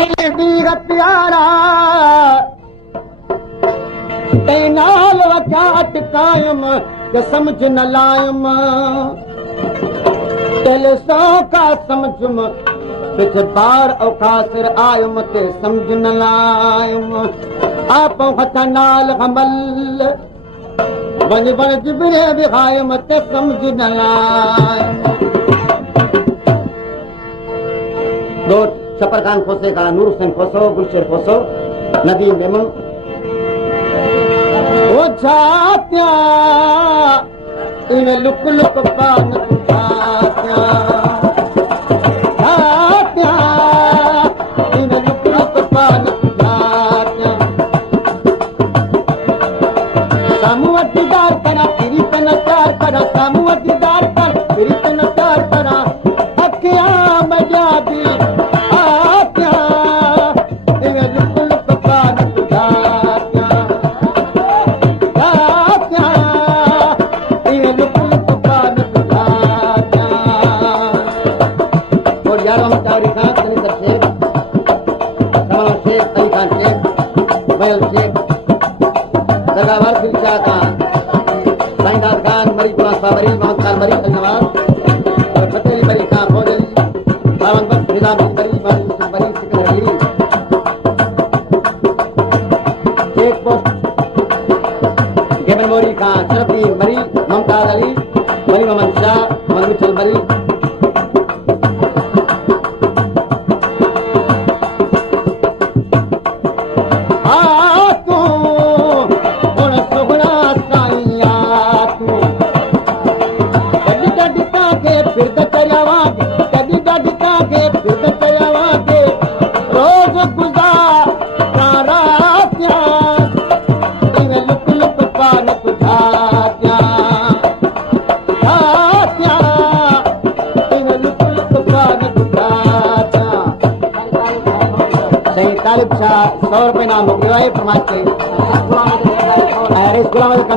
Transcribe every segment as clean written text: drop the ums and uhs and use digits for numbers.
प्यारा तैनाल वक़्त कायम के समझ न लायम दिल सौ का समझ पिछ बार औकासिर आयम ते समझ न लायम आप हथ नाल हमल बन बन जिबरे बिहायम ते समझ न लायम दो शपर खान खोसे का नूर हुसैन खोसो गुलशेर खोसो नदीम मेमन ओ छात्या इन लुक लुक पान छात्या छात्या इन लुक लुक पान छात्या सामुवतीदार करा फिरी तनकार करा सामुवतीदार कर फिरी तनकार करा अखिया मजा दी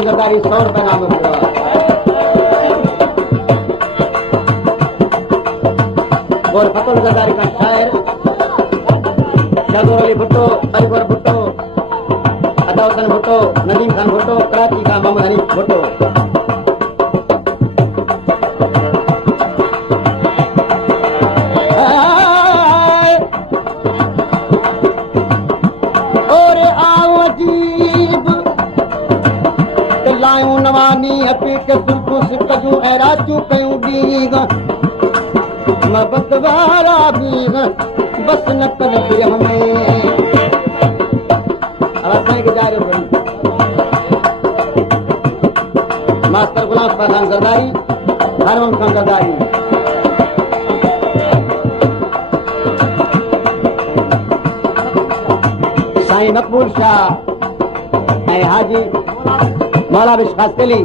सरदारी 100 रुपए नाम और फतुल सरदारी का शायर शहदोर अली भुट्टो अलीगौर भुट्टो अता हुसैन भुट्टो नदीम खान भुट्टो कराची का मोहम्मद हनीफ भुट्टो बस न कर हमें मास्टर गुलाम खान सरदारी हारून खान सरदारी साईं मकबूल शाह हाजी मौला विश्वास अली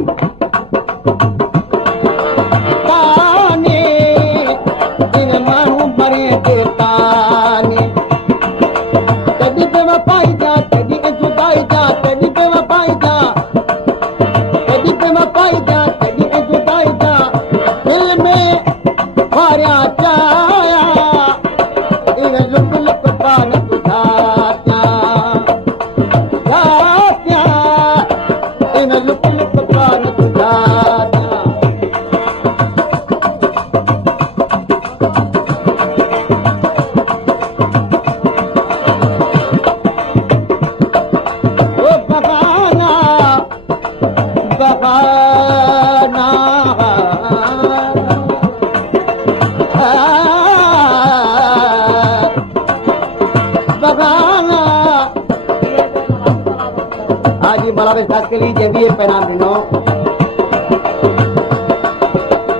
के लिए भी पैनाम दिनो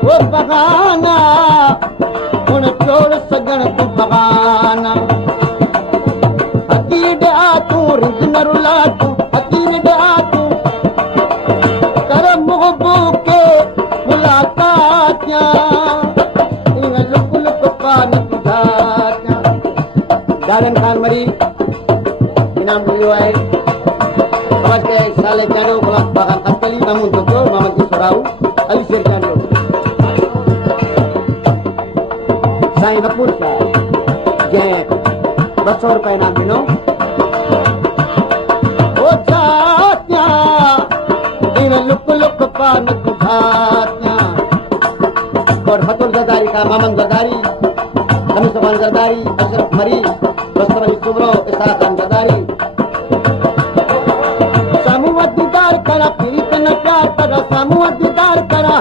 वो बगाना उन चोर सजन तू बगाना हकीर आ तू रिज नरुला तू हकीर आ तू कर मुहब्बू के मुलाकातियां इन लुक लुक पान तुझातियां गार्डन खान मरी इनाम मिलो है साले चारो गुलाम बागान खतली मामून दोजो मामून सराऊ अली शेर चारो साईं मकबूल शाह जय 100 रुपए इनाम ॾिनो ओ जात्या इवे लुक लुक पान कुठात्या और फतुल जरदारी का मामन जरदारी हमीद सुभान जरदारी अशरफ मरी रुस्तम अली सुमरो इसाक खान जरदारी समूह दीदार करा पीत न प्यार करा समूह दीदार करा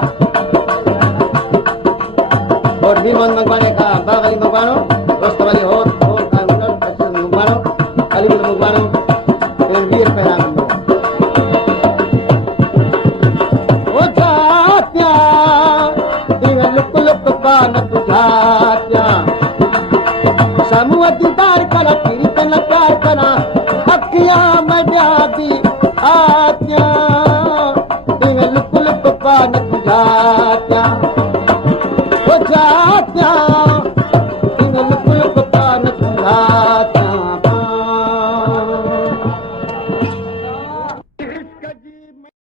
और भी मन मंगवाने का बागली मंगवानो रुस्तम अली हो का मंगवानो अली बिन मंगवानो रणवीर पे नाम लो ओ जात्या दिवे लुक लुक पान तुझात्या समूह दीदार करा पीत न प्यार करा अखियां मजा दी